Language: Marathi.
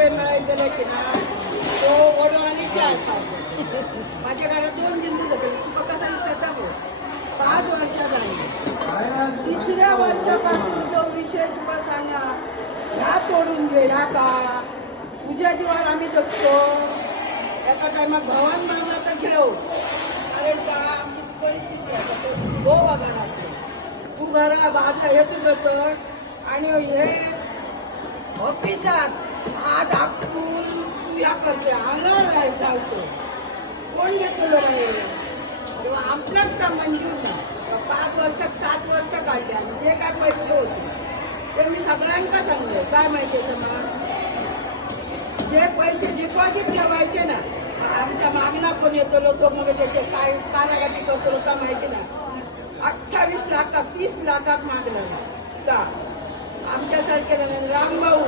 रुपये मिळायचे की ना तो वडो आणि चार माझ्या घरात 2 जिंदू जाते तुका कसा दिसता भाऊ 5 वर्षात झाली 3ऱ्या वर्षापासून जो विषय तुका सांगा ह्या तोडून गेला का तुझ्या जीवावर आम्ही जगतो एका टायमात भवन मागला तर घेऊ अरे का आमची परिस्थिती आहे हो घरात तू घरा बाजूला हे तुझं तर आणि हे ऑफिसात हात दाखवून तू या करते अंगावर आहे घालतो कोण घेतलेलं आहे आपल्याच का मंजूर नाही 5 वर्षात 7 वर्ष काढल्या जे काय पैसे होते ते मी सगळ्यांना सांगले काय माहिती सगळं जे पैसे डिपॉझिट ठेवायचे ना आमच्या मागणा कोण येतो तो मग त्याचे काय कारागाटी करतो का माहिती ना 28 लाखात 30 लाखात मागलं का आमच्यासारखे रामभाऊ